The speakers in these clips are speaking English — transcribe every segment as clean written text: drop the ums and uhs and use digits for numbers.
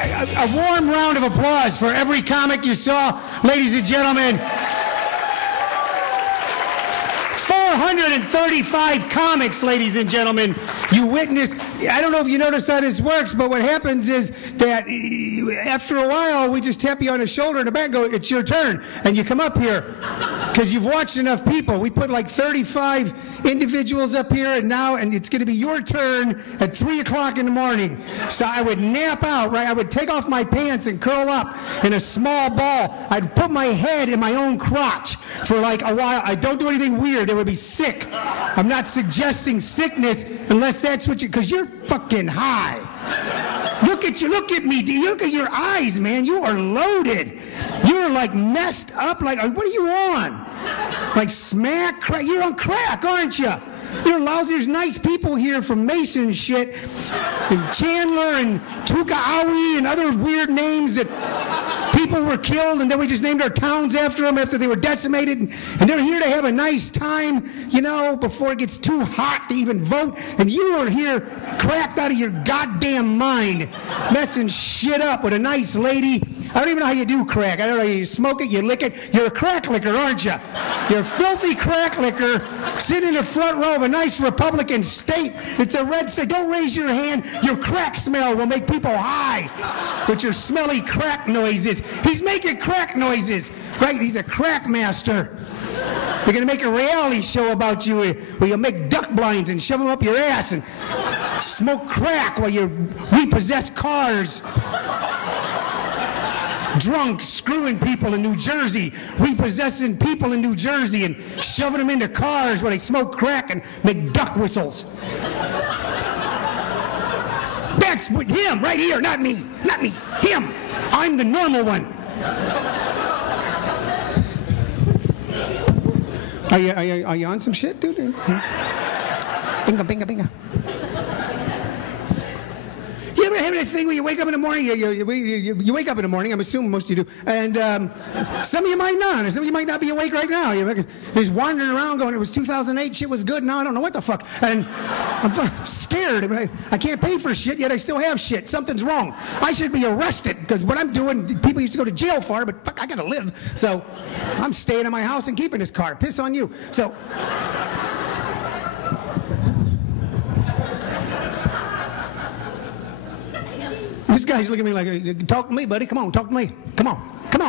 A warm round of applause for every comic you saw, ladies and gentlemen. 435 comics, ladies and gentlemen, you witnessed. I don't know if you notice how this works, but what happens is that after a while, we just tap you on the shoulder in the back and go, it's your turn. And you come up here because you've watched enough people. We put like 35 individuals up here, and it's going to be your turn at 3 o'clock in the morning. So I would nap out, right? I would take off my pants and curl up in a small ball. I'd put my head in my own crotch for like a while. I don't do anything weird. It would be sick. I'm not suggesting sickness unless that's what because you're fucking high. Look at you, look at me, look at your eyes, man. You are loaded. You're like messed up. Like, what are you on? Like smack crack? You're on crack, aren't you? You're lousy. There's nice people here from Mason and shit, and Chandler and Tukaawi and other weird names that people were killed, and then we just named our towns after them after they were decimated, and they're here to have a nice time, you know, before it gets too hot to even vote, and you are here cracked out of your goddamn mind, messing shit up with a nice lady. I don't even know how you do crack. I don't know, you smoke it, you lick it. You're a crack licker, aren't you? You're a filthy crack licker sitting in the front row of a nice Republican state. It's a red state. Don't raise your hand. Your crack smell will make people high with your smelly crack noises. He's making crack noises, right? He's a crack master. They're going to make a reality show about you where you'll make duck blinds and shove them up your ass and smoke crack while you repossess cars. Drunk, screwing people in New Jersey, repossessing people in New Jersey and shoving them into cars where they smoke crack and make duck whistles. That's with him right here, not me, him. I'm the normal one. Are you on some shit, dude? Bingo, bingo, bingo. You ever have that thing where you wake up in the morning, you wake up in the morning, I'm assuming most of you do, and some of you might not, and some of you might not be awake right now. You're just wandering around going, it was 2008, shit was good, now I don't know what the fuck, and I'm scared. I can't pay for shit, yet I still have shit. Something's wrong. I should be arrested, because what I'm doing, people used to go to jail for, but fuck, I gotta live. So I'm staying in my house and keeping this car. Piss on you. So this guy's looking at me like, talk to me, buddy. Come on, talk to me. Come on,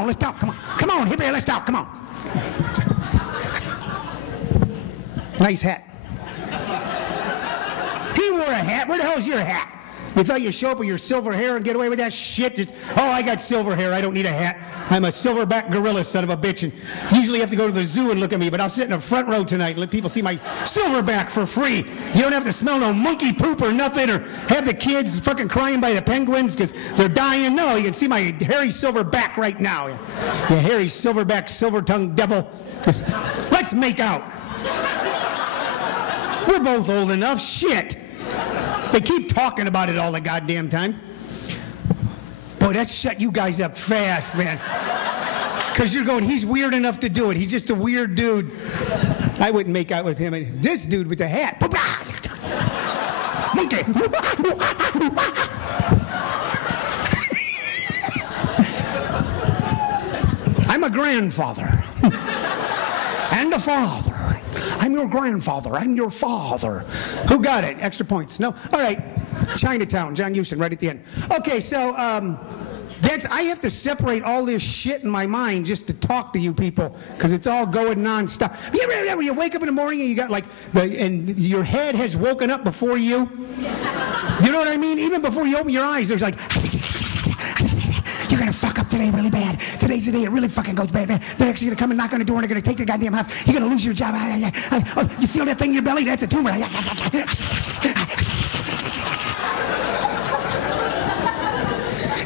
let's talk. Come on, hippie, let's talk. Come on. Nice hat. He wore a hat. Where the hell's your hat? You thought you'd show up with your silver hair and get away with that shit? Just, oh, I got silver hair. I don't need a hat. I'm a silverback gorilla, son of a bitch. And usually have to go to the zoo and look at me, but I'll sit in the front row tonight and let people see my silverback for free. You don't have to smell no monkey poop or nothing, or have the kids fucking crying by the penguins because they're dying. No, you can see my hairy silverback right now. You hairy silverback, silver-tongued devil. Let's make out. We're both old enough. Shit. They keep talking about it all the goddamn time. Boy, that shut you guys up fast, man. Because you're going, he's weird enough to do it. He's just a weird dude. I wouldn't make out with him. This dude with the hat. Monkey. I'm a grandfather. And a father. I'm your grandfather. I'm your father. Who got it? Extra points. No? All right. Chinatown. John Huston, right at the end. Okay, so I have to separate all this shit in my mind just to talk to you people because it's all going nonstop. When you wake up in the morning and you got like, and your head has woken up before you. You know what I mean? Even before you open your eyes, there's like, you're going to fuck up today really bad. Today's the day it really fucking goes bad. They're actually going to come and knock on the door and they're going to take the goddamn house. You're going to lose your job. Oh, you feel that thing in your belly? That's a tumor.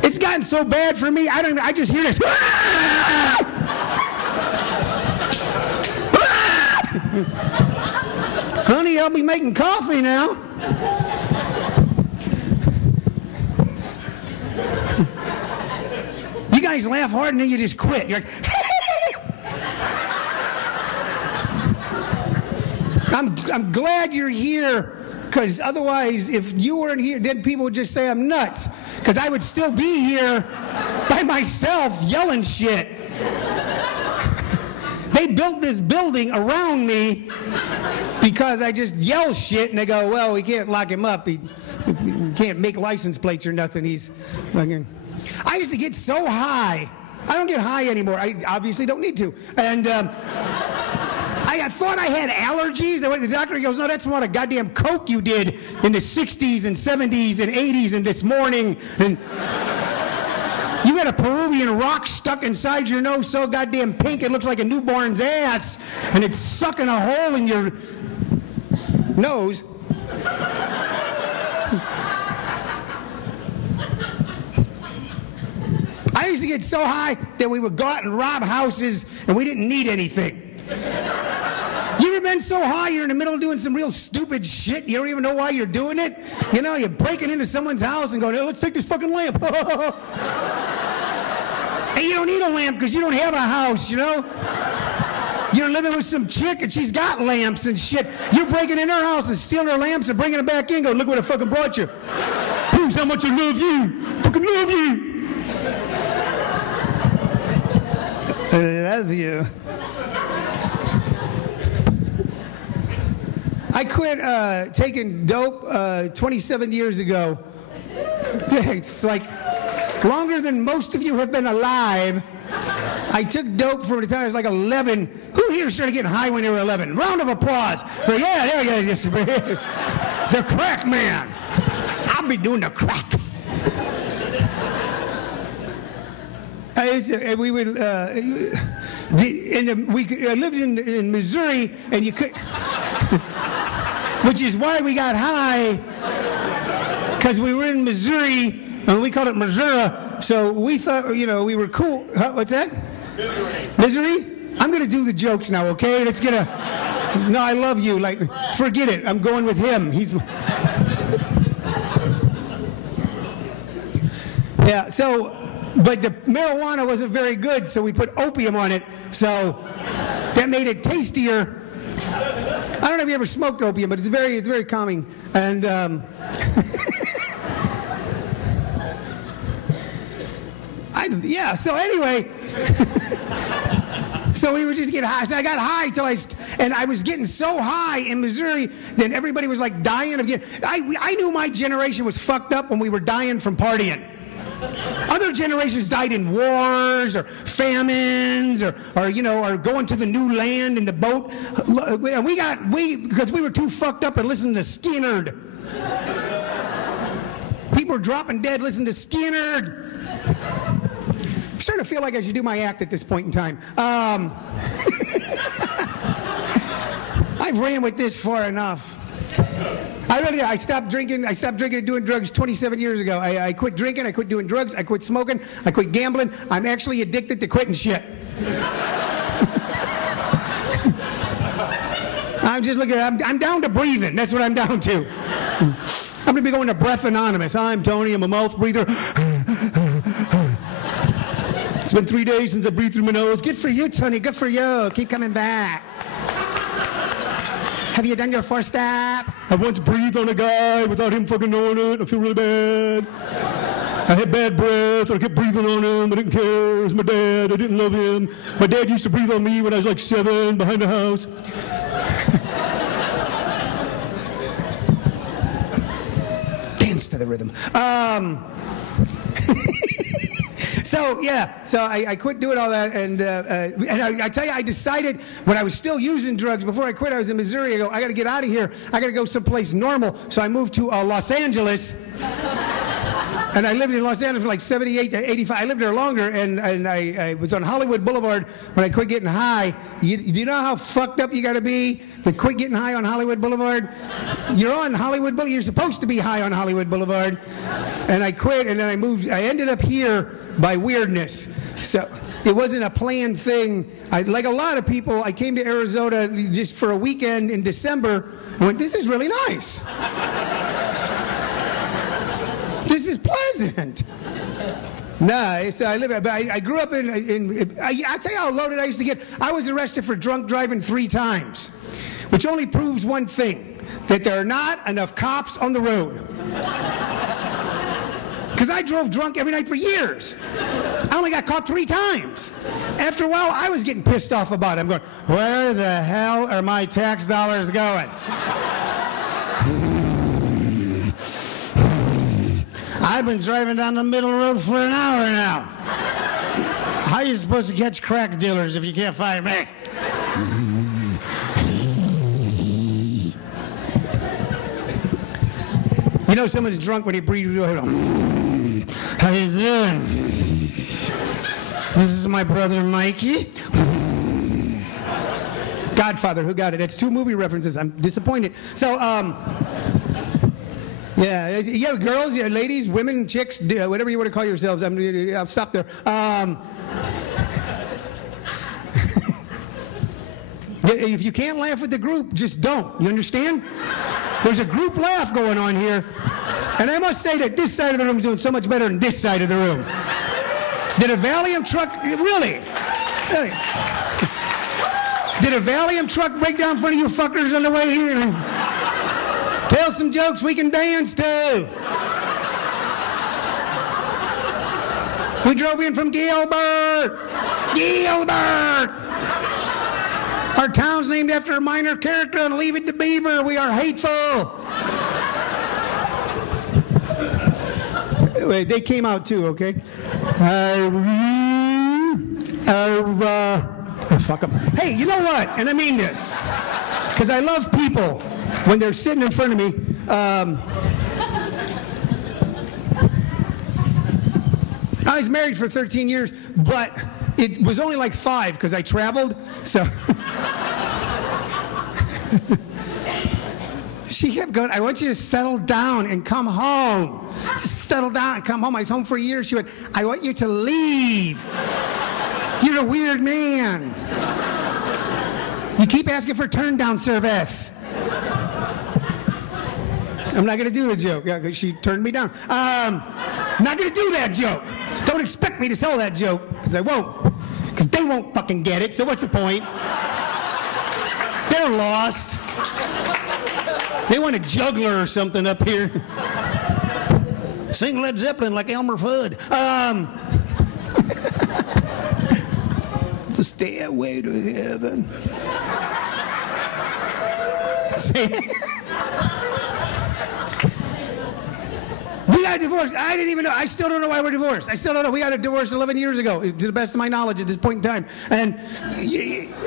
It's gotten so bad for me, I just hear this. Honey, I'll be making coffee now. You guys laugh hard and then you just quit. You're like, I'm glad you're here Because otherwise, if you weren't here, then people would just say I'm nuts. Because I would still be here by myself yelling shit. They built this building around me because I just yell shit, and they go, well, we can't lock him up. He can't make license plates or nothing. He's fucking... I used to get so high. I don't get high anymore. I obviously don't need to. And I thought I had allergies. I went to the doctor. He goes, no, that's from all the goddamn coke you did in the 60s and 70s and 80s and this morning. And you got a Peruvian rock stuck inside your nose so goddamn pink it looks like a newborn's ass, and it's sucking a hole in your nose. I used to get so high that we would go out and rob houses and we didn't need anything. You ever been so high you're in the middle of doing some real stupid shit, you don't even know why you're doing it? You know, you're breaking into someone's house and going, hey, let's take this fucking lamp. And you don't need a lamp because you don't have a house, you know? You're living with some chick and she's got lamps and shit. You're breaking in her house and stealing her lamps and bringing it back in. Go, look what I fucking brought you. Proves how much I love you. Fucking love you. I love you. I quit taking dope 27 years ago. It's like longer than most of you have been alive. I took dope from the time I was like 11. Who here started getting high when they were 11? Round of applause. For, yeah, there you go. The crack man. I'll be doing the crack. We would, we lived in Missouri, and you could, which is why we got high, because we were in Missouri, and we called it Missouri, so we thought, you know, we were cool. Huh? What's that? Misery? I'm going to do the jokes now, okay? Let's get a, no, I love you. Like, forget it. I'm going with him. He's, yeah, so, but the marijuana wasn't very good, so we put opium on it, so that made it tastier. I don't know if you ever smoked opium, but it's very calming. And yeah, so anyway, so we would just get high. So I got high till and I was getting so high in Missouri, then everybody was like dying of getting, I knew my generation was fucked up when we were dying from partying. Other generations died in wars or famines or you know, or going to the new land in the boat. Because we were too fucked up and listening to Skinner. People were dropping dead listening to Skinner. I'm starting to feel like I should do my act at this point in time. I've ran with this far enough. I stopped drinking and doing drugs 27 years ago. I quit drinking, I quit doing drugs, I quit smoking, I quit gambling. I'm actually addicted to quitting shit. I'm down to breathing. That's what I'm down to. I'm going to be going to Breath Anonymous. I'm Tony, I'm a mouth breather. It's been 3 days since I breathed through my nose. Good for you, Tony, good for you. Keep coming back. Have you done your first step? I once breathed on a guy without him fucking knowing it. I feel really bad. I had bad breath. I kept breathing on him. I didn't care. It was my dad. I didn't love him. My dad used to breathe on me when I was like 7 behind the house. Dance to the rhythm. So yeah, so I quit doing all that, and I tell you, I decided when I was still using drugs, before I quit, I was in Missouri, I go, I got to get out of here, I got to go someplace normal, so I moved to Los Angeles, and I lived in Los Angeles for like 78 to 85, I lived there longer, and I was on Hollywood Boulevard when I quit getting high. Do you know how fucked up you got to be to quit getting high on Hollywood Boulevard? You're on Hollywood Boulevard, you're supposed to be high on Hollywood Boulevard, and I quit, and then I moved, I ended up here by weirdness. So it wasn't a planned thing. Like a lot of people, I came to Arizona just for a weekend in December and went, this is really nice. This is pleasant. No, so I grew up I'll tell you how loaded I used to get. I was arrested for drunk driving 3 times, which only proves one thing. that there are not enough cops on the road. Because I drove drunk every night for years. I only got caught 3 times. After a while, I was getting pissed off about it. I'm going, where the hell are my tax dollars going? I've been driving down the middle road for an hour now. How are you supposed to catch crack dealers if you can't find me? You know someone's drunk when he breathes. How you doing? This is my brother Mikey. Godfather, who got it? It's 2 movie references. I'm disappointed. So, yeah, girls, yeah, ladies, women, chicks, whatever you want to call yourselves. I'll stop there. If you can't laugh with the group, just don't. You understand? There's a group laugh going on here. And I must say that this side of the room is doing so much better than this side of the room. Did a Valium truck, really? Did a Valium truck break down in front of you fuckers on the way here? Tell some jokes, we can dance too. We drove in from Gilbert. Gilbert! Our town's named after a minor character on Leave It to Beaver. We are hateful. Wait, they came out too, okay? Fuck them. Hey, you know what? And I mean this, because I love people when they're sitting in front of me. I was married for 13 years, but it was only like 5 because I traveled, so. She kept going, I want you to settle down and come home. Just settle down and come home. I was home for a year. She went, I want you to leave. You're a weird man. You keep asking for turn down service. I'm not going to do the joke. Yeah, she turned me down. I'm not going to do that joke. Don't expect me to tell that joke, because I won't. Because they won't fucking get it, so what's the point? They're lost. They want a juggler or something up here. Sing Led Zeppelin like Elmer Fudd. The stairway to heaven. We got divorced. I didn't even know. I still don't know why we're divorced. I still don't know. We got a divorce 11 years ago, to the best of my knowledge at this point in time. And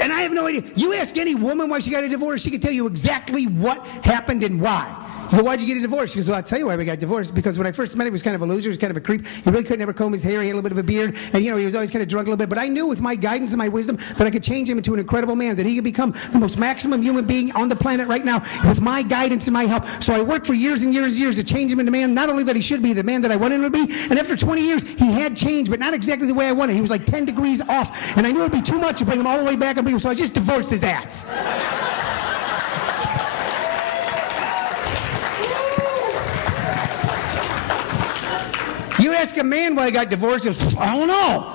I have no idea. You ask any woman why she got a divorce, she can tell you exactly what happened and why. You go, why'd you get a divorce? She goes, well, I'll tell you why we got divorced. Because when I first met him, he was kind of a loser. He was kind of a creep. He really could never comb his hair. He had a little bit of a beard. And, you know, he was always kind of drunk a little bit. But I knew with my guidance and my wisdom that I could change him into an incredible man, that he could become the most maximum human being on the planet right now with my guidance and my help. So I worked for years and years and years to change him into man, not only that he should be the man that I wanted him to be. And after 20 years, he had changed, but not exactly the way I wanted. He was like 10 degrees off. And I knew it would be too much to bring him all the way back. So I just divorced his ass. You ask a man why he got divorced, he goes, I don't know.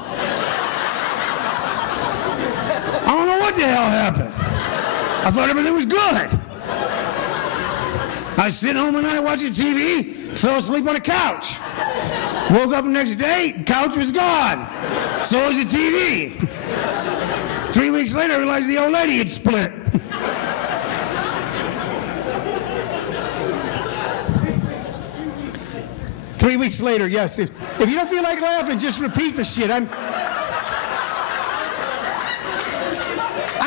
I don't know what the hell happened. I thought everything was good. I was sitting home one night watching TV, fell asleep on a couch. Woke up the next day, couch was gone. So was the TV. 3 weeks later, I realized the old lady had split. 3 weeks later, yes. If you don't feel like laughing, just repeat the shit. I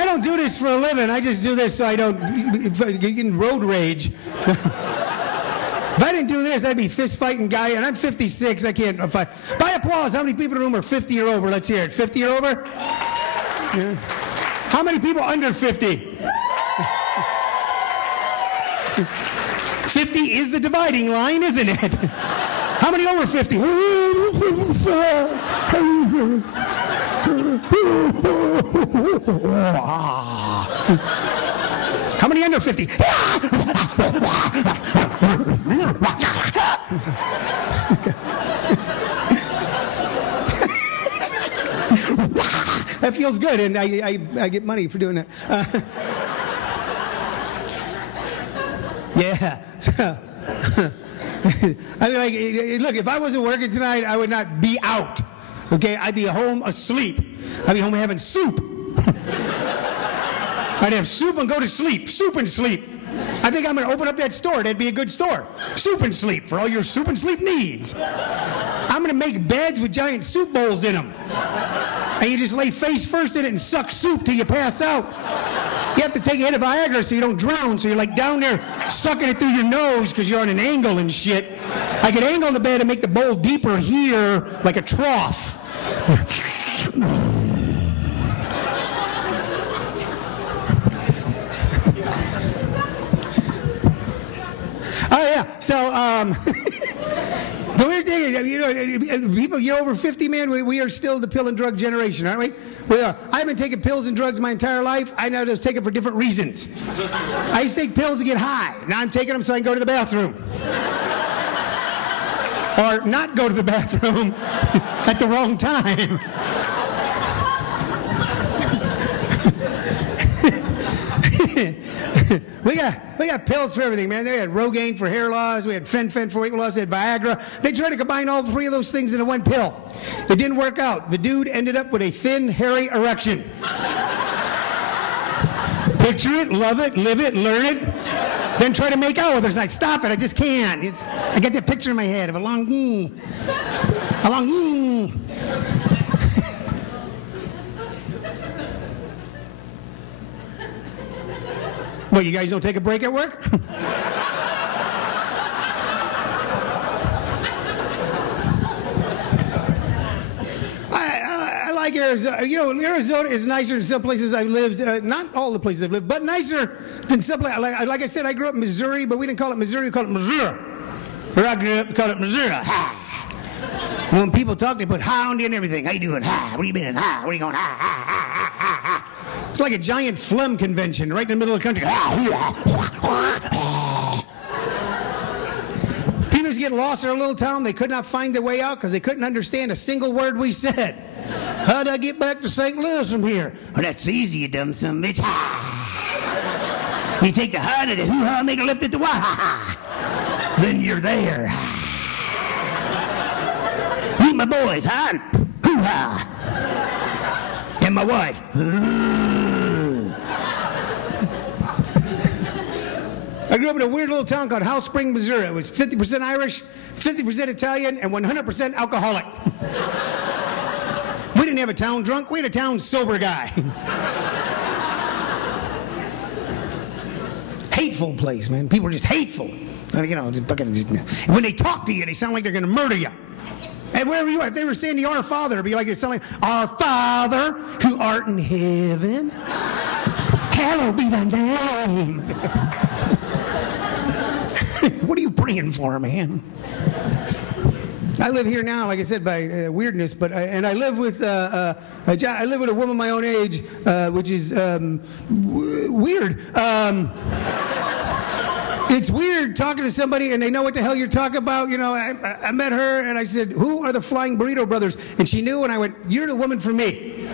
don't do this for a living. I just do this so I don't get in road rage. So, if I didn't do this, I'd be fist fighting guy, and I'm 56. I can't fight. By applause, how many people in the room are 50 or over? Let's hear it. 50 or over? Yeah. How many people under 50? 50 is the dividing line, isn't it? How many over 50? How many under 50? That feels good, and I get money for doing that. Yeah. I mean, like, look, if I wasn't working tonight, I would not be out. Okay, I'd be home asleep. I'd be home having soup. I'd have soup and go to sleep. Soup and sleep. I think I'm going to open up that store. That'd be a good store. Soup and sleep for all your soup and sleep needs. I'm going to make beds with giant soup bowls in them. And you just lay face first in it and suck soup till you pass out. You have to take a hit of Viagra so you don't drown. So you're like down there sucking it through your nose because you're on an angle and shit. I could angle the bed and make the bowl deeper here like a trough. Oh, yeah. So, the weird thing is, you know, people, you're over 50, man, we are still the pill and drug generation, aren't we? We are. I've been taking pills and drugs my entire life. I now just take them for different reasons. I used to take pills to get high. Now I'm taking them so I can go to the bathroom. Or not go to the bathroom at the wrong time. we got pills for everything, man. They had Rogaine for hair loss. We had Fen-Phen for weight loss. They had Viagra. They tried to combine all three of those things into one pill. It didn't work out. The dude ended up with a thin, hairy erection. Picture it, love it, live it, learn it. Then try to make out with her. It's like, stop it, I just can't. I got that picture in my head of a long ee. A long ee. What, you guys don't take a break at work? I like Arizona. You know, Arizona is nicer than some places I've lived. Not all the places I've lived, but nicer than some places. Like I said, I grew up in Missouri, but we didn't call it Missouri, we called it Missouri. Where I grew up, we called it Missouri. When people talk, they put ha on the end and everything. How you doing? Ha. Where you been? Ha. Where you going? Ha, ha, ha, ha, ha. It's like a giant phlegm convention right in the middle of the country. People used to get lost in our little town. They could not find their way out because they couldn't understand a single word we said. How'd I get back to St. Louis from here? Well, that's easy, you dumb son of a bitch. You take the ha to the hoo-ha, make a lift at the wah-ha-ha. Then you're there. Meet my boys, huh? Hoo-ha. And my wife. I grew up in a weird little town called House Spring, Missouri. It was 50% Irish, 50% Italian, and 100% alcoholic. We didn't have a town drunk. We had a town sober guy. Hateful place, man. People were just hateful. You know, when they talk to you, they sound like they're going to murder you. And wherever you are, if they were saying to Our Father, it'd be like, it sound like, Our Father who art in heaven, hallowed be thy name. What are you praying for, man? I live here now, like I said, by weirdness, but I live with I live with a woman my own age, which is weird. It's weird talking to somebody and they know what the hell you're talking about. You know, I met her and I said, "Who are the Flying Burrito Brothers?" And she knew, and I went, "You're the woman for me."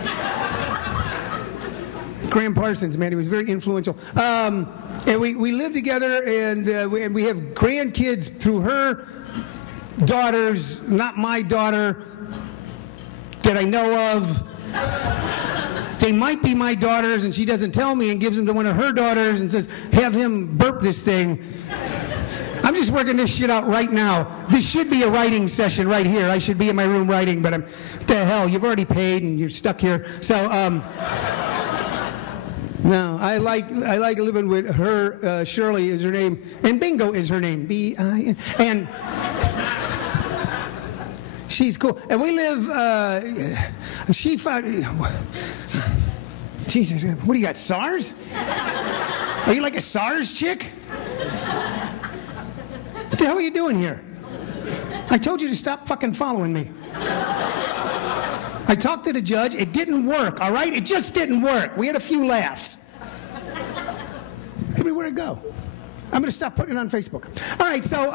Graham Parsons, man, he was very influential. And we live together, and we have grandkids through her daughters, not my daughter, that I know of. They might be my daughters, and she doesn't tell me and gives them to one of her daughters and says, "Have him burp this thing." I'm just working this shit out right now. This should be a writing session right here. I should be in my room writing, but what the hell, you've already paid and you're stuck here. So, no, I like living with her. Shirley is her name, and Bingo is her name, B-I-N. And she's cool. And we live, she found, Jesus, what do you got, SARS? Are you like a SARS chick? What the hell are you doing here? I told you to stop fucking following me. I talked to the judge. It didn't work, all right? It just didn't work. We had a few laughs. Everywhere I go. I'm going to stop putting it on Facebook. All right, so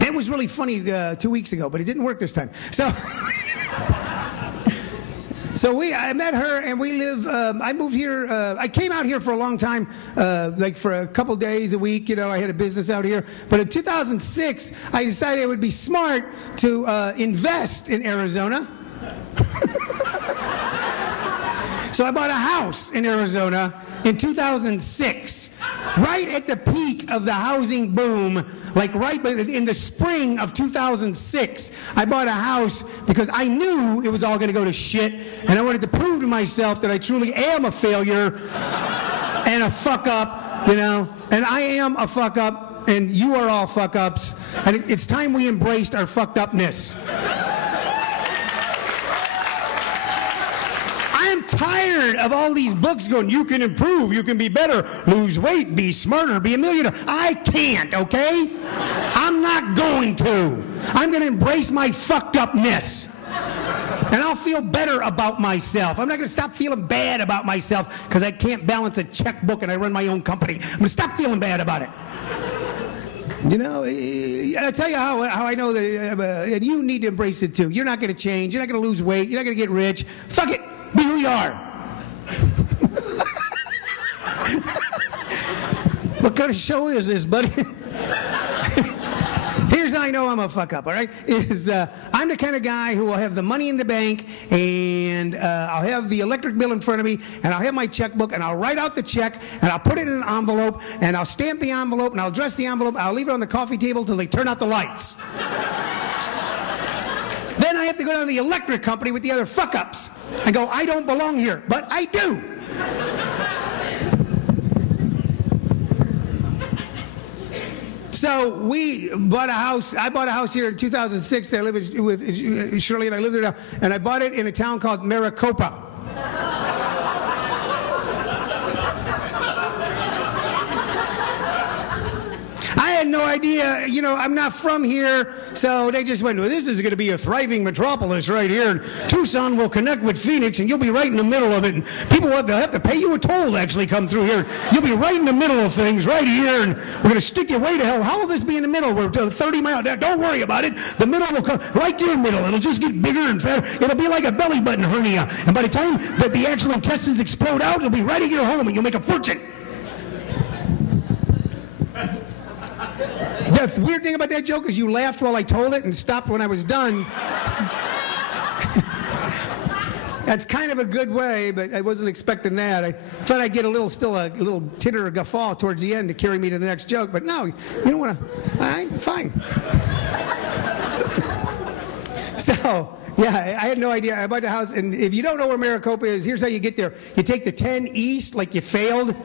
that was really funny 2 weeks ago, but it didn't work this time. So So I met her, and we live. I moved here. I came out here for a long time, like for a couple days a week. You know, I had a business out here. But in 2006, I decided it would be smart to invest in Arizona. So I bought a house in Arizona in 2006, right at the peak of the housing boom, like right in the spring of 2006. I bought a house because I knew it was all going to go to shit, and I wanted to prove to myself that I truly am a failure and a fuck up, you know, and I am a fuck up, and you are all fuck ups, and it's time we embraced our fucked upness. I'm tired of all these books going, you can improve, you can be better, lose weight, be smarter, be a millionaire. I can't, okay? I'm not going to. I'm going to embrace my fucked upness. And I'll feel better about myself. I'm not going to stop feeling bad about myself because I can't balance a checkbook and I run my own company. I'm going to stop feeling bad about it. You know, I'll tell you how I know that, and you need to embrace it too. You're not going to change. You're not going to lose weight. You're not going to get rich. Fuck it. Be who you are. What kind of show is this, buddy? Here's how I know I'm a fuck up, all right? I'm the kind of guy who will have the money in the bank, and I'll have the electric bill in front of me, and I'll have my checkbook, and I'll write out the check, and I'll put it in an envelope, and I'll stamp the envelope, and I'll address the envelope, and I'll leave it on the coffee table till they turn out the lights. Then I have to go down to the electric company with the other fuck-ups and go, I don't belong here, but I do. So we bought a house. I bought a house here in 2006. I live with Shirley, and I live there now. And I bought it in a town called Maricopa. I had no idea, you know, I'm not from here, so they just went, well, this is going to be a thriving metropolis right here, and Tucson will connect with Phoenix, and you'll be right in the middle of it, and people they'll have to pay you a toll to actually come through here. You'll be right in the middle of things, right here, and we're going to stick you way to hell. How will this be in the middle? We're 30 miles. Don't worry about it. The middle will come, like your middle. It'll just get bigger and fatter. It'll be like a belly button hernia, and by the time that the actual intestines explode out, it'll be right at your home, and you'll make a fortune. The weird thing about that joke is you laughed while I told it and stopped when I was done. That's kind of a good way, but I wasn't expecting that. I thought I'd get a little titter or guffaw towards the end to carry me to the next joke, but no, you don't want to. All right, fine. So, yeah, I had no idea. I bought the house, and if you don't know where Maricopa is, here's how you get there. You take the 10 East like you failed.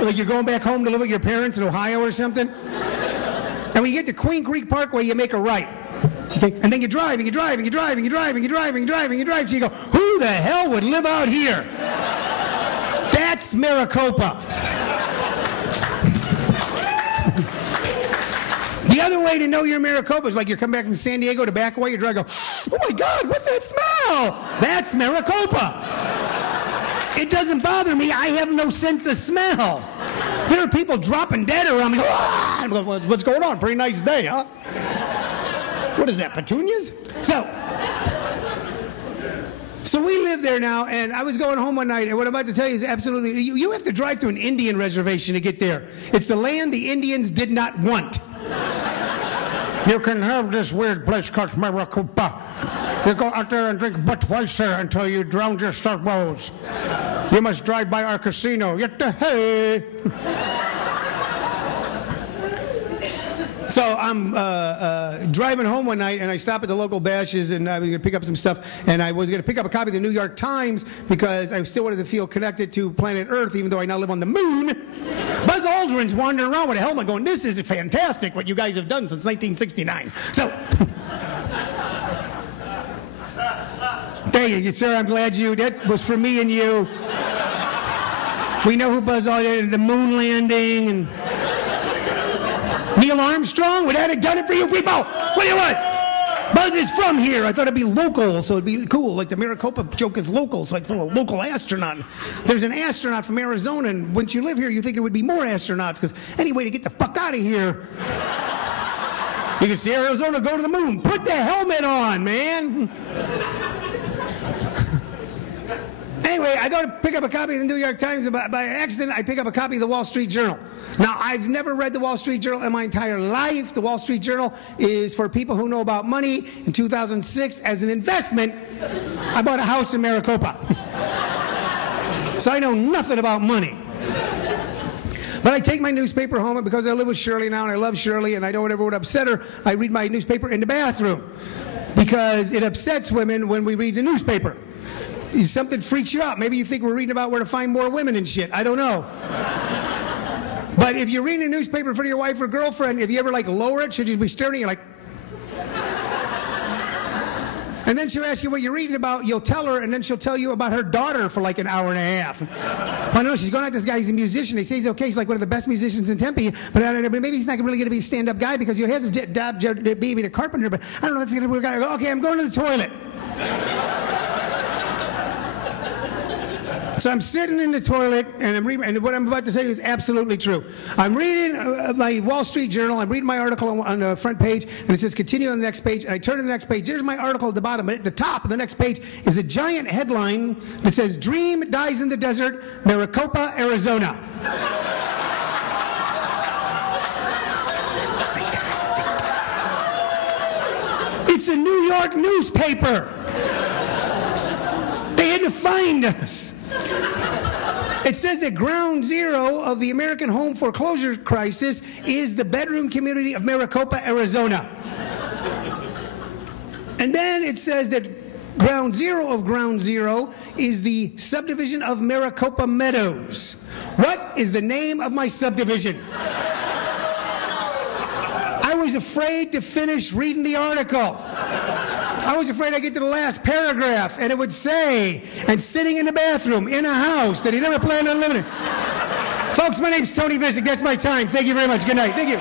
Like you're going back home to live with your parents in Ohio or something. And when you get to Queen Creek Parkway, you make a right. Okay? And then you drive, and you drive, and you drive, and you drive, and you drive, and you drive, and you drive. So you go, who the hell would live out here? That's Maricopa. The other way to know you're in Maricopa is like you're coming back from San Diego to back away, you drive, go, oh my God, what's that smell? That's Maricopa. It doesn't bother me. I have no sense of smell. There are people dropping dead around me. Ah! What's going on? Pretty nice day, huh? What is that, petunias? So we live there now, and I was going home one night, and what I'm about to tell you is absolutely, you have to drive to an Indian reservation to get there. It's the land the Indians did not want. You can have this weird place called Maricopa. You go out there and drink Budweiser until you drown your starbows. You must drive by our casino. Hey. So I'm driving home one night, and I stop at the local bashes, and I was going to pick up some stuff, and I was going to pick up a copy of the New York Times because I still wanted to feel connected to planet Earth, even though I now live on the moon. Buzz Aldrin's wandering around with a helmet going, this is fantastic what you guys have done since 1969. So, thank you, sir. I'm glad that was for me and you. We know who Buzz Aldrin did, the moon landing, and Neil Armstrong, would that have done it for you people? What do you want? Buzz is from here. I thought it'd be local, so it'd be cool. Like the Maricopa joke is local, so I thought a local astronaut. There's an astronaut from Arizona, and once you live here, you think there would be more astronauts, because any way to get the fuck out of here, you can see Arizona go to the moon. Put the helmet on, man. Anyway, I go to pick up a copy of the New York Times, and by accident, I pick up a copy of the Wall Street Journal. Now, I've never read the Wall Street Journal in my entire life. The Wall Street Journal is for people who know about money. In 2006, as an investment, I bought a house in Maricopa. So I know nothing about money. But I take my newspaper home, and because I live with Shirley now, and I love Shirley, and I don't ever would upset her, I read my newspaper in the bathroom. Because it upsets women when we read the newspaper. Something freaks you out. Maybe you think we're reading about where to find more women and shit. I don't know. But if you're reading a newspaper in front of your wife or girlfriend, if you ever like lower it, she'll just be staring at you like... And then she'll ask you what you're reading about, you'll tell her, and then she'll tell you about her daughter for like an hour and a half. I know she's going out, this guy, he's a musician. They say he's okay, he's like one of the best musicians in Tempe, but maybe he's not really going to be a stand-up guy because he has a job being a carpenter, but I don't know if that's going to work out. I go, okay, I'm going to the toilet. So I'm sitting in the toilet, and I'm reading, and what I'm about to say is absolutely true. I'm reading my Wall Street Journal. I'm reading my article on the front page, and it says continue on the next page. And I turn to the next page. There's my article at the bottom. But at the top of the next page is a giant headline that says, "Dream dies in the desert, Maricopa, Arizona." It's a New York newspaper. They had to find us. It says that ground zero of the American home foreclosure crisis is the bedroom community of Maricopa, Arizona. And then it says that ground zero of ground zero is the subdivision of Maricopa Meadows. What is the name of my subdivision? I was afraid to finish reading the article. I was afraid I'd get to the last paragraph, and it would say, and sitting in the bathroom in a house that he never planned on living in. Folks, my name's Tony Vicich. That's my time. Thank you very much. Good night. Thank you.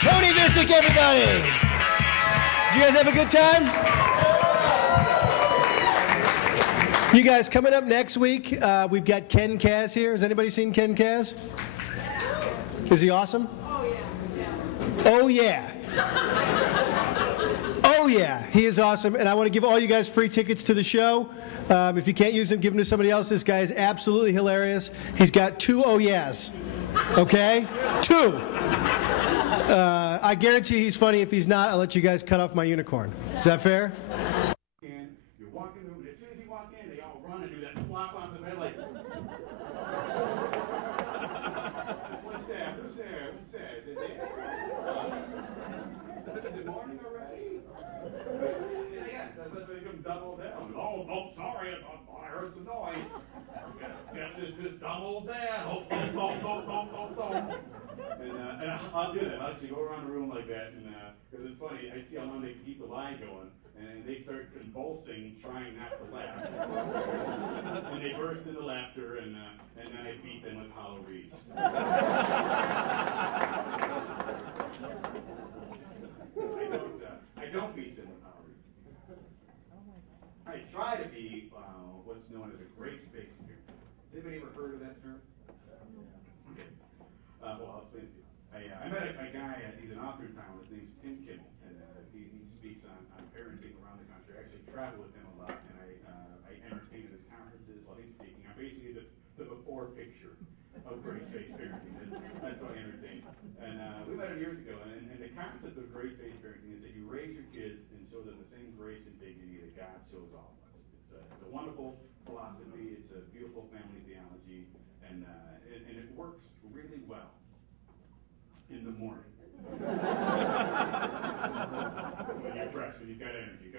Tony Vicich, everybody. Did you guys have a good time? You guys, coming up next week, we've got Ken Kaz here. Has anybody seen Ken Kaz? Is he awesome? Oh, yeah. Oh, yeah. He is awesome. And I want to give all you guys free tickets to the show. If you can't use them, give them to somebody else. This guy is absolutely hilarious. He's got 2 oh, yeahs. Okay? 2. I guarantee he's funny. If he's not, I'll let you guys cut off my unicorn. Is that fair? You walk in the room, and as soon as you walk in, they all run and do that flop on the bed like... What's that? Who's there? What's that? Is it there? Is it morning already? Yes, that's when they come double down. Oh, sorry, I heard some noise. Guess it's just double down. And I'll do that. I'll actually go around the room like that, and because it's funny, I see how long they can keep the line going, and they start convulsing, trying not to laugh, and they burst into laughter, and then I beat them with hollow reeds. I don't beat them with hollow reeds. I try to be what's known as a grace-based spirit. Has anybody ever heard of that term? Okay. Well, I'll explain it to you. I met a guy, he's an author in town, his name's Tim Kimmel, and he speaks on parenting around the country. I actually travel with him a lot, and I entertain at his conferences while he's speaking. I'm basically the before picture of grace-based parenting. That's how I entertain. And we met him years ago, and the concept of grace-based parenting is that you raise your kids and show them the same grace and dignity that God shows all of us. It's a wonderful philosophy, it's a beautiful family theology, and it works really well in the morning. When you're fresh, when you've got energy.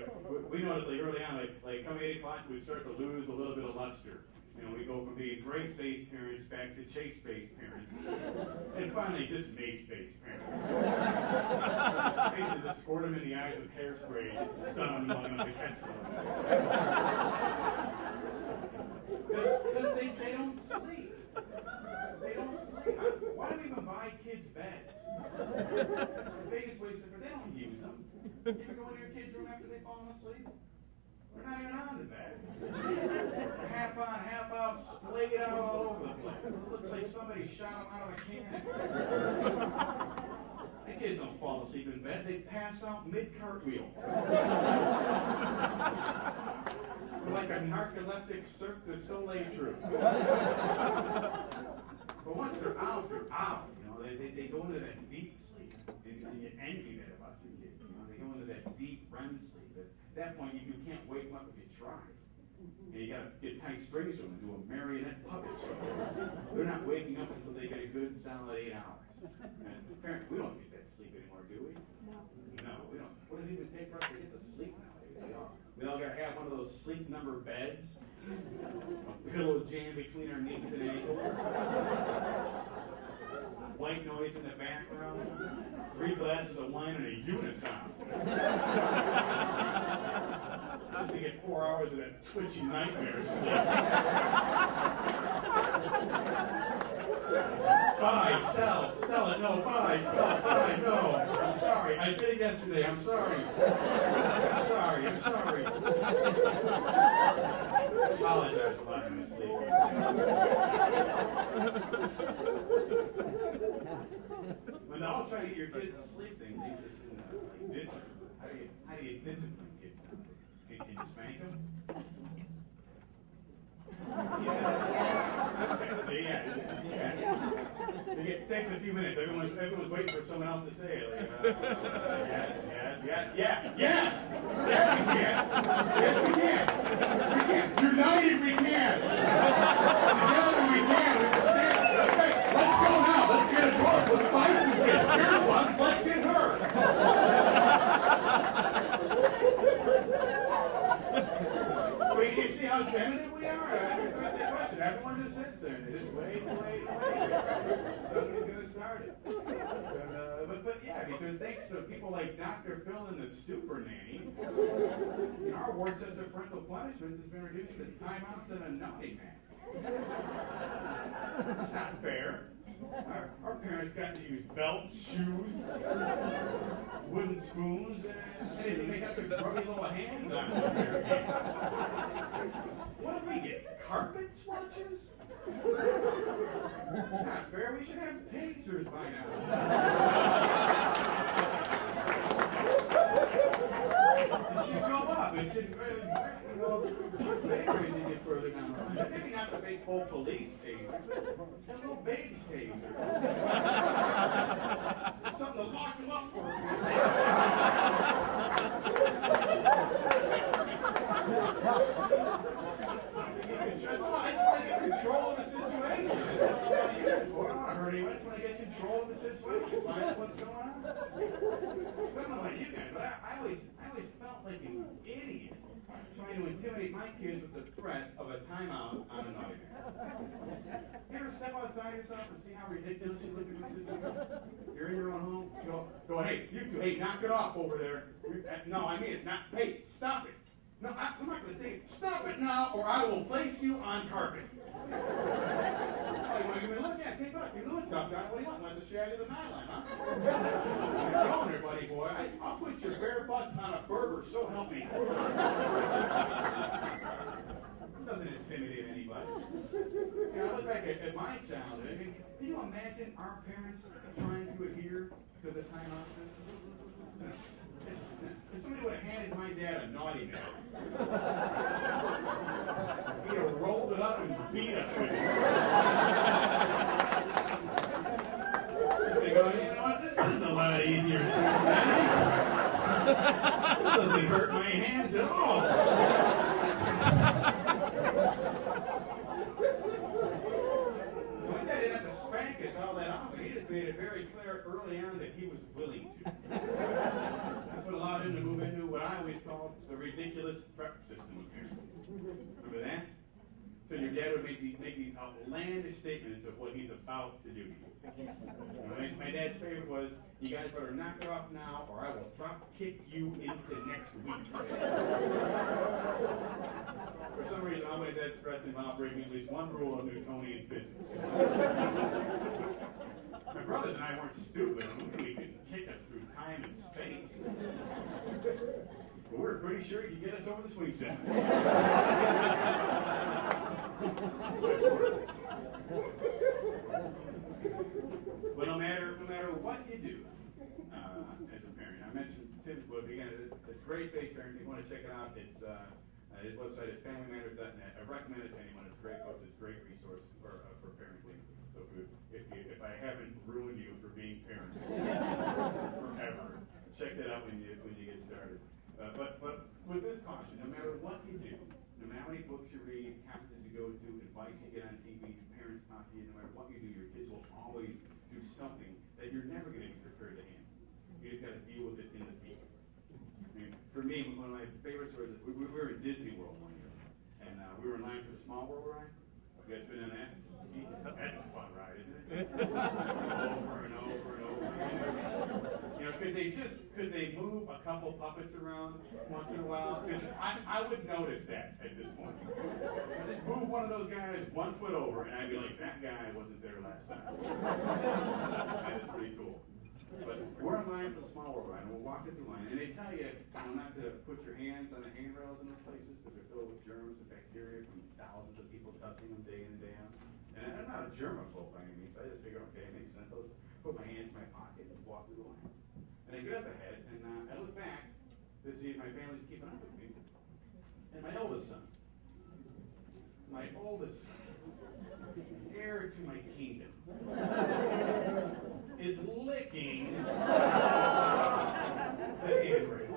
We notice like early on, like come 8 o'clock, we start to lose a little bit of luster. You know, we go from being grace-based parents back to chase-based parents, and finally just mace-based parents. Basically just squirt them in the eyes with hairspray, just to stun them long enough to catch them. Because they don't sleep. They don't sleep. Why do we even buy kids beds? That's the biggest waste of it. They don't use them. You ever go into your kid's room after they've fallen asleep? They're not even on the bed. They're half on, half out, splayed out all over the place. It looks like somebody shot them out of a cannon. The kids don't fall asleep in bed. they pass out mid-cartwheel. Like a narcoleptic Cirque du Soleil troupe. But once they're out, they're out. You know, they go into that deep sleep, and you envy that about your kids. You know, they go into that deep REM sleep. At that point, you can't wake them up if you try. And you got to get tight strings to them and do a marionette puppet show. They're not waking up until they get a good solid 8 hours. And apparently, we don't get that sleep anymore, do we? No, we don't. What does it even take for us to get to sleep nowadays? We all got to have one of those sleep number beds, a pillow jammed between our knees and ankles, white noise in the background, 3 glasses of wine and a unisound. Just to get 4 hours of that twitchy nightmare sleep. Buy, sell it, no, buy, sell, buy, no. I'm sorry, I did it yesterday, I'm sorry. I'm sorry. I apologize a lot in my sleep. When they're all trying to get your kids to sleep, they leave this in like discipline. How do you discipline kids nowadays? Can you spank them? Yeah. Okay, so yeah. It takes a few minutes. Everyone's waiting for someone else to say it. Like, yes, yeah, we can. Yes, we can. We can. United, we can. Together, we can. We can stand. Okay, let's go now. Let's get a torch. Let's find some kids. Here's one. Let's get her. Wait, you see how tentative we are? That's the question. Everyone just sits there and they just wait. Somebody's going to start it. But yeah, because thanks to people like Dr. Phil and the Super Nanny, our Worcester parental punishments has been reduced to timeouts and a naughty man. It's not fair. Our parents got to use belts, shoes, wooden spoons, and anything they got their grubby little hands on this fair game. What did we get? Carpet swatches? It's not fair. We should have tasers by now. It should go up. It should, babies get further down the line. Maybe not the big old police taser. A little baby taser. Something to lock them up for. That's all. I just want to get control of the situation. That's all I want to use it for. I don't want to hurt anyone. I just want to get control of the situation. Find out what's going on. So I don't know about you guys, but I always felt like an idiot trying to intimidate my kids with the threat of a timeout on a naughty man. You ever step outside yourself and see how ridiculous you look in this situation? You're in your own home, go, hey, you two, hey, knock it off over there. No, I mean it's not, hey, stop it. No, I'm not going to say, stop it now, or I will place you on carpet. Oh, you want to give me a look? Yeah, take it up. You look tough guy. What do you want? Want the shag of the nylon, huh? You're going there, buddy boy. I'll put your bare butts on a burger, so help me. It doesn't intimidate anybody. I look back at my childhood. I mean, can you imagine our parents trying to adhere to the timeout system? If somebody would have handed my dad a naughty man, he'd have rolled it up and beat us with it. They go, you know what, this is a lot easier said than that. This doesn't hurt my hands at all. My dad didn't have to spank us all that often. He just made it very clear early on that he was willing to. That's what allowed him to move into what I always called the ridiculous threat system of parenting. Remember that? So your dad would make these outlandish statements of what he's about to do to you. My dad's favorite was, you guys better knock it off now or I will drop kick you into next week. For some reason, all my dad's threats involve breaking at least one rule of Newtonian physics. My brothers and I weren't stupid. We could kick us through time and space. But we were pretty sure he could get us over the swing set. But no matter what you do as a parent, I mentioned Tim's book. Again, it's great faith parenting. If you want to check it out, it's his website is familymanners.net. I recommend it to anyone. It's great books. It's a great resource for parenting. So if I haven't ruined you for being parents forever, check that out when you get started. But with this caution, no matter what you do, no matter how many books you read, conferences you go to, advice you get on TV, parents talk to you, no matter what you do, your kids will always do something that you're never going to be prepared to handle. You just got to deal with it in the field. I mean, for me, one of my favorite stories is we were in Disney World one year, and we were in line for the Small World ride. You guys been in that? That's a fun ride, isn't it? Over and over and over again. You know, could they move a couple puppets around once in a while? Because I would notice that at this point. Just move one of those guys 1 foot over, and I'd be like, that guy wasn't there last time. That is pretty cool. But we're in line for the Small World ride, and we're walking through line, and they tell you, not to put your hands on the handrails in those places because they're filled with germs and bacteria from thousands of people touching them day in and day out. And I'm not a germaphobe by any means. I just figure, okay, it makes sense. I'll put my hands in my pocket and walk through the line. And I get up ahead, and I look back to see if my family's keeping up with me. And my oldest son, heir to my kingdom, is licking the handrail.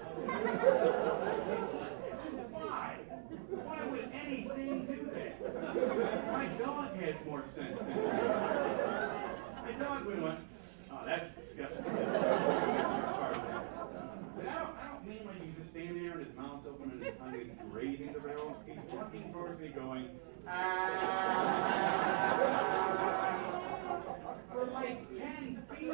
Why? Why would anything do that? My dog has more sense than me. My dog would have went, oh, that's disgusting. But I don't mean like he's just standing there and his mouth's open and his tongue is grazing the rail. He's walking towards me going, for like 10 feet.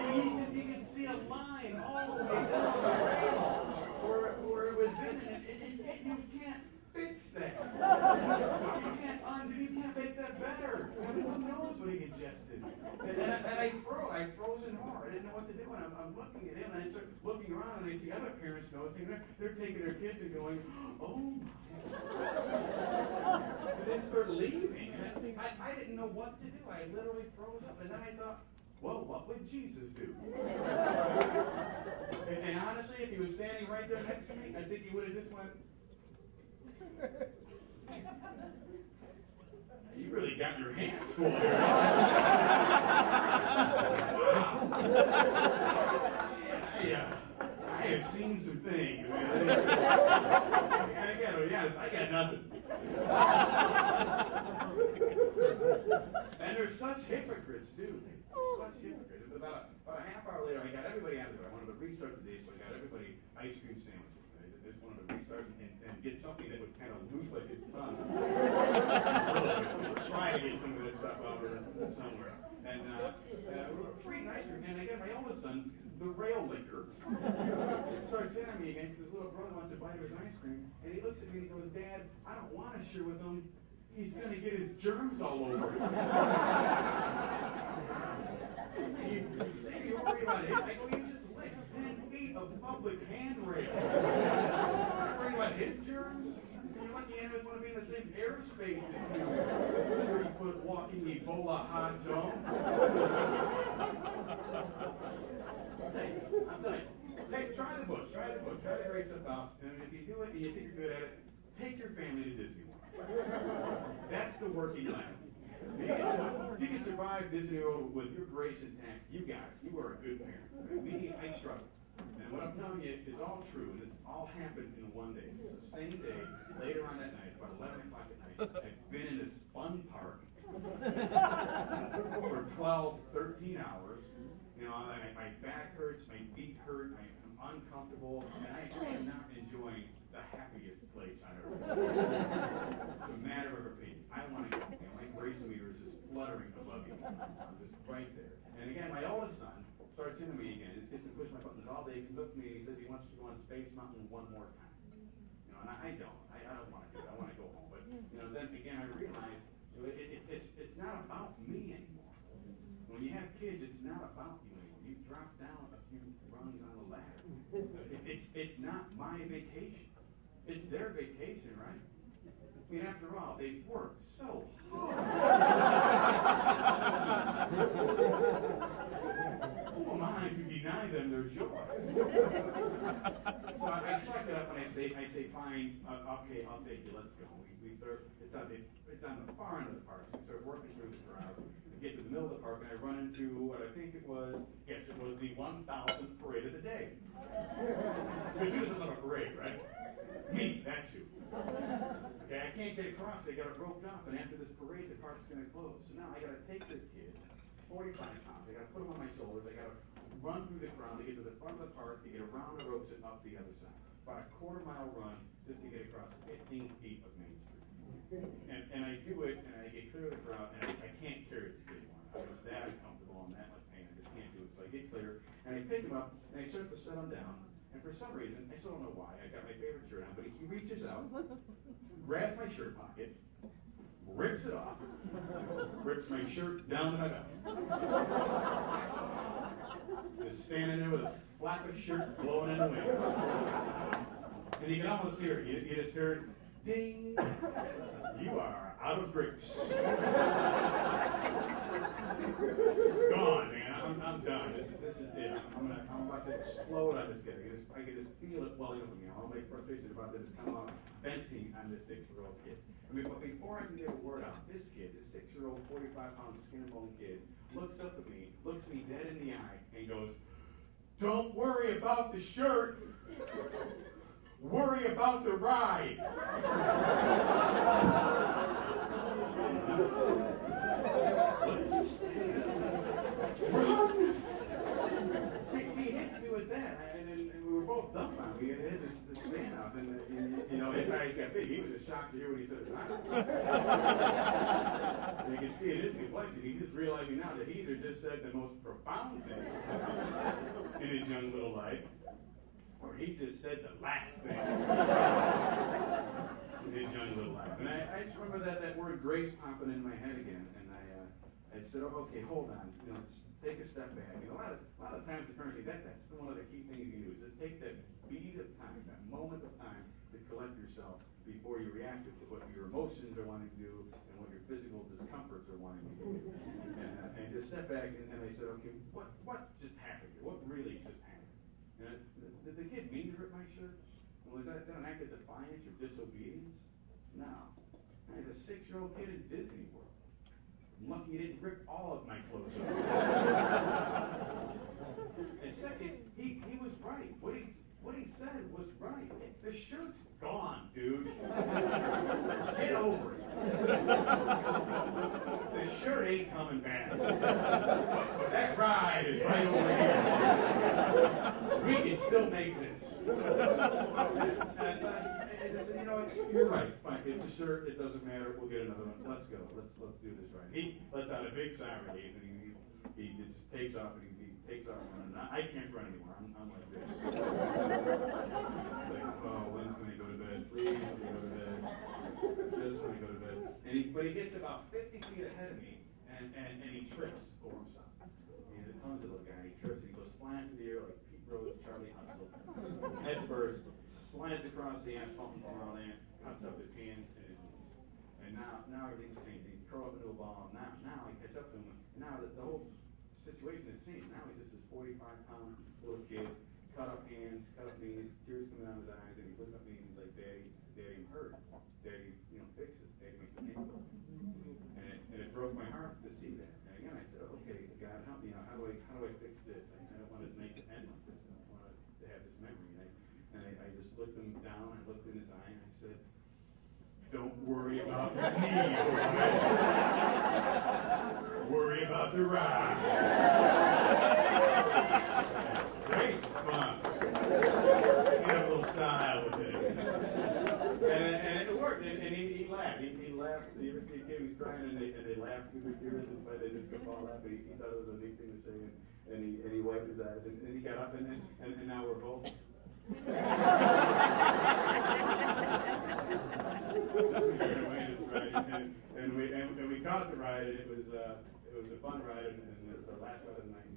And you could see a line all the way down the rail where it was been, and you can't fix that. You can't undo, you can't make that better. I mean, who knows what he ingested? And I froze in horror. I didn't know what to do, and I'm looking at him, and I start looking around, and I see other parents noticing. They're taking their kids and going, oh my. And then start leaving. And I didn't know what to do. I literally froze up, and then I thought, well, what would Jesus do? And honestly, if he was standing right there next to me, I think he would have just went, you really got your hands full here. Yeah, I have seen some things. I gotta be honest, I got nothing. And they're such hypocrites, too. They're such hypocrites. About a half hour later, I got everybody out of there. I wanted to restart the day, so I got everybody ice cream sandwiches. I just wanted to restart and get something that would kind of look like his tongue. Try to get some of that stuff out of somewhere. And free ice cream. And I got my oldest son, the rail licker, starts in on me again because his little brother wants a bite of his ice cream. And he looks at me and he goes, Dad, I don't want to share with him. He's going to get his germs all over it. And you say you're worried about it. I go, you just licked 10 feet of public handrail. You're worried about his germs? You're lucky any of us want to be in the same airspace as you. 30-foot walking Ebola hot zone. I'm telling you, try the book, try the great stuff out. And if you do it and you think you're good at it, take your family to Disney World. That's the working line. If you can survive Disney World with your grace intact, you got it. You are a good parent. Me, I struggle. And what I'm telling you is all true, and this all happened in one day. It's the same day, later on that night, it's about 11 o'clock at night. I've been in this fun park for 12, 13 hours. You know, my back hurts, my feet hurt, I'm uncomfortable, and I am not enjoying the happiest place on earth. It's a matter of opinion. I want to go. You know, my grace meter is just fluttering above you. I'm just right there. And again, my oldest son starts into me again. He's been pushing my buttons all day. He looked at me and he says he wants to go on Space Mountain one more time. You know, and I don't. I don't want to do it. I want to go home. But you know, then again, I realized it's not about me anymore. When you have kids, it's not about you anymore. You drop down a few rungs on the ladder. It's not my vacation. It's their vacation, right? I mean, after all, they've worked so hard. Who am I to deny them their say, fine, okay, I'll take you, let's go. We start, it's on the far end of the park, so we start working through the crowd. We get to the middle of the park, and I run into what I think it was, yes, it was the 1,000th parade of the day. Because who doesn't love a parade, right? Me, that's who. Okay, I can't get across, I got it roped up, and after this parade, the park's gonna close. So now I gotta take this kid, he's 45 pounds, I gotta put him on my shoulders, I gotta run through the crowd to get to the front of the park, to get around the ropes and up the other side. About a quarter-mile run just to get across 15 feet of Main Street. And I do it, and I get clear of the crowd, and I can't carry this kid anymore. I was that uncomfortable and that much pain, I just can't do it. So I get clear, and I pick him up, and I start to set him down. And for some reason, I still don't know why, I got my favorite shirt on, but he reaches out, grabs my shirt pocket, rips it off, rips my shirt down to my belly. Just standing there with a flap of shirt blowing in the wind. And you can almost hear it. You just heard, ding, you are out of grapes. It's gone, man. I'm done. This is it. I'm about to explode on this kid. I can just feel it welling up in me. All my frustration about this is coming out, venting on this 6-year-old kid. I mean, but before I can get a word out, this kid, this 6-year-old, 45-pound skin and bone kid, looks up at me, looks me dead in the eye, and goes, "Don't worry about the shirt. Worry about the ride." What did you say? Run! He hits me with that, and we were both dumbfounded. We had this standoff, and you know, his eyes got big. He was just shocked to hear what he said. And you can see in his complexion, he's just realizing now that he either just said the most profound thing in his young little life, or he just said the last thing in his young little life. And I just remember that word grace popping in my head again, and I said, oh, okay, hold on, you know, take a step back. You know, a lot of times the parents say that's one of the key things you do, is just take that beat of time, that moment of time to collect yourself before you react to what your emotions are wanting to do and what your physical discomforts are wanting to do. And just step back, and I said, okay, what just happened here? What really just happened? And did the kid mean to rip my shirt? Was that an act of defiance or disobedience? No. He's a 6-year-old kid in Disney World. I'm lucky he didn't rip all of my clothes off. And second, he was right. What he said was right. The shirt's gone, dude. Get over it. The shirt ain't coming back. That ride is right over here. We can still make this. And I thought, I said, you know what, you're right. Fine, it's a shirt. It doesn't matter. We'll get another one. Let's go. Let's do this right. He lets out a big sigh of relief, and he just takes off, and he takes off running. I can't run anymore. I'm like this. Like, oh, when can I go to bed? Please, let me go to bed. Just want to go to bed. But he gets about 50 feet ahead of me, and he trips over himself. He's a clumsy little guy. He trips, and he goes flying through the air like Pete Rose, Charlie Hustle. Head first, slants across the asphalt and tomorrowland, cuts up his hands and his knees. And now everything's changed. He curls up into a ball. Now I catch up to him. And now the whole situation has changed. Now he's just this 45-pound little kid, cut up hands, cut up knees, tears coming out of his eyes, and he's looking at me and he's like, Daddy, I'm hurt. Daddy, fix this. Daddy, make the pain go. And it broke my heart to see that. And again, I said, okay, God, help me. How do I fix this? I don't want to make it end like this. I don't want to have this memory. And I just looked him down. I looked in his eye, and I said, don't worry about me. Worry about the ride. Grace is fun. You have a little style with it. And it worked. And he laughed. He laughed. You ever see a kid who's crying and they laugh through their tears in spite they just couldn't all laugh? But he thought it was a neat thing to say, and he wiped his eyes, and he got up, and now we're both. And we caught the ride, and it was a fun ride, and it was our last ride of the night. And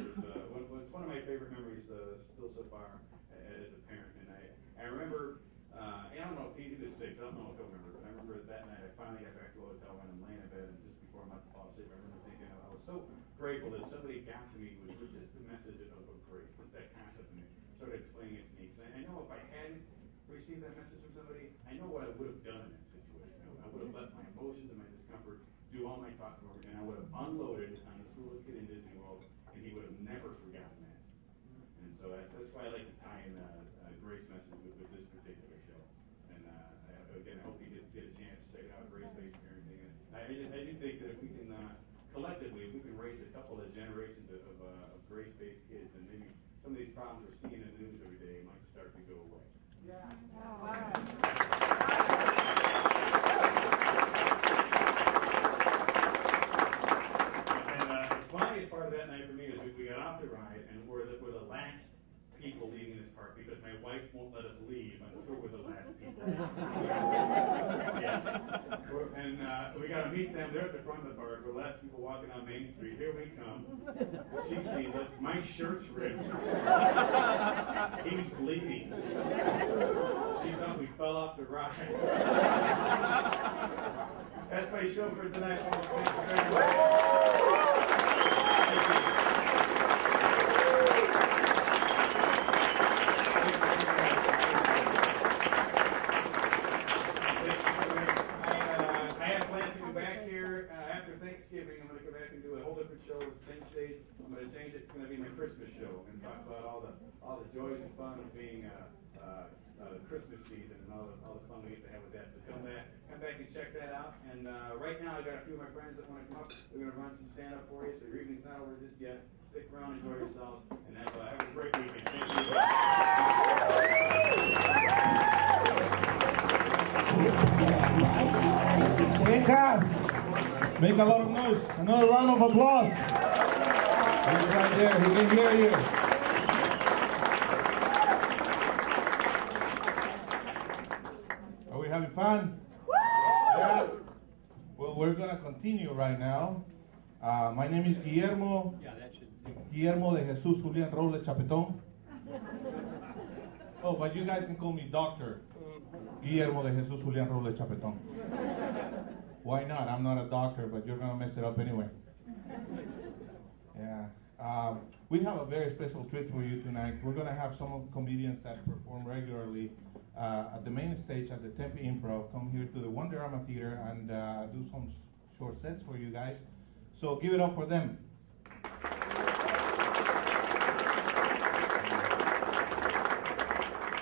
it's one of my favorite memories still so far as a parent. And I remember, I don't know, he was 6. I don't know if he'll remember, but I remember that night I finally got back to the hotel and I'm laying in bed, and just before I'm about to fall asleep, I remember thinking I was so grateful that somebody got to me with just the message of grace, just that concept, and started explaining it to me. Because I know if I hadn't received that message from somebody, I know what I would have done in that situation. I would have let my emotions and my discomfort do all my talking over, and I would have unloaded on this little kid in Disney World, and he would have never forgotten that. And so that's why I like to tie in Grace message with this particular show. And again, I hope you get a chance to check it out, Grace-based parenting. And I do think that if we can, collectively, if we can raise a couple of generations of Grace-based kids, and maybe some of these problems we're seeing in the news every day might start to go away. Yeah. Wow. Funniest part of that night for me is we got off the ride, and we're the last people leaving this park because my wife won't let us leave until we're the last people. Yeah. And we got to meet them. They're at the front of the park. We're the last people walking on Main Street. Here we come. She sees us. My shirt's ripped. He's bleeding. She thought we fell off the ride. That's my show for tonight, folks. Thank you very much. I have plans to go back here after Thanksgiving. I'm going to go back and do a whole different show with the same stage. I'm going to change it. It's going to be my Christmas show and talk about all the joys and fun of being the Christmas season and all the fun we get to have with that. So come back and check that out. And right now, I got a few of my friends that want to come up. We're going to run some stand up for you. So your evening's not over just yet. Stick around, enjoy yourselves, and have a great weekend. Thank you. Hey, Cass, make a lot of noise. Another round of applause. He's right there. He can hear you. Are we having fun? Yeah. Well, we're going to continue right now. My name is Guillermo. Guillermo de Jesús Julián Robles Chapetón. Oh, but you guys can call me Doctor Guillermo de Jesús Julián Robles Chapetón. Why not? I'm not a doctor, but you're going to mess it up anyway. Yeah. We have a very special treat for you tonight. We're going to have some comedians that perform regularly at the main stage at the Tempe Improv come here to the Wonderama Theater and do some short sets for you guys. So give it up for them.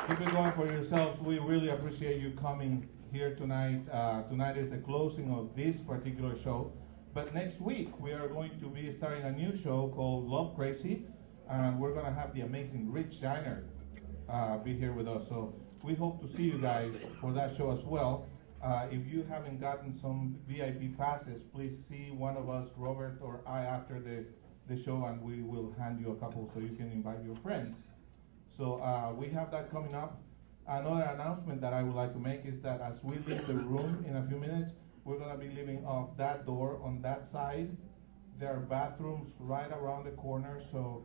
Keep it going for yourselves. We really appreciate you coming here tonight. Tonight is the closing of this particular show. But next week, we are going to be starting a new show called Love Crazy. And we're going to have the amazing Rich Shiner be here with us. So we hope to see you guys for that show as well. If you haven't gotten some VIP passes, please see one of us, Robert or I, after the show, and we will hand you a couple so you can invite your friends. So we have that coming up. Another announcement that I would like to make is that as we leave the room in a few minutes, we're going to be leaving off that door on that side. There are bathrooms right around the corner, so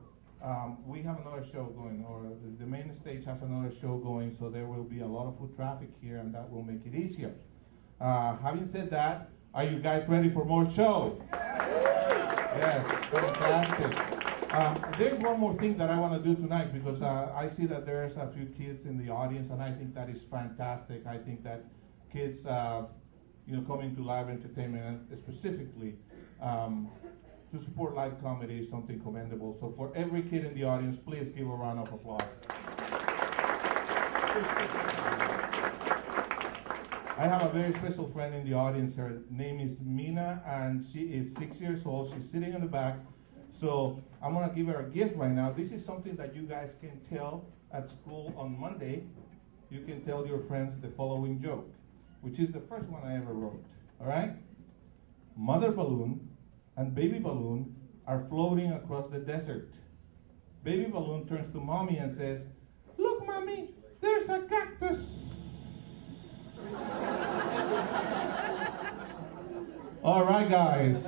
we have another show going, or the main stage has another show going, so there will be a lot of foot traffic here, and that will make it easier. Having said that, are you guys ready for more show? Yes, fantastic. There's one more thing that I want to do tonight, because I see that there's a few kids in the audience, and I think that is fantastic. I think that kids, coming to live entertainment, and specifically to support live comedy is something commendable. So for every kid in the audience, please give a round of applause. I have a very special friend in the audience. Her name is Mina, and she is 6 years old. She's sitting in the back. So I'm going to give her a gift right now. This is something that you guys can tell at school on Monday. You can tell your friends the following joke, which is the first one I ever wrote. All right? Mother balloon and baby balloon are floating across the desert. Baby balloon turns to mommy and says, "Look, mommy, there's a cactus." All right, guys.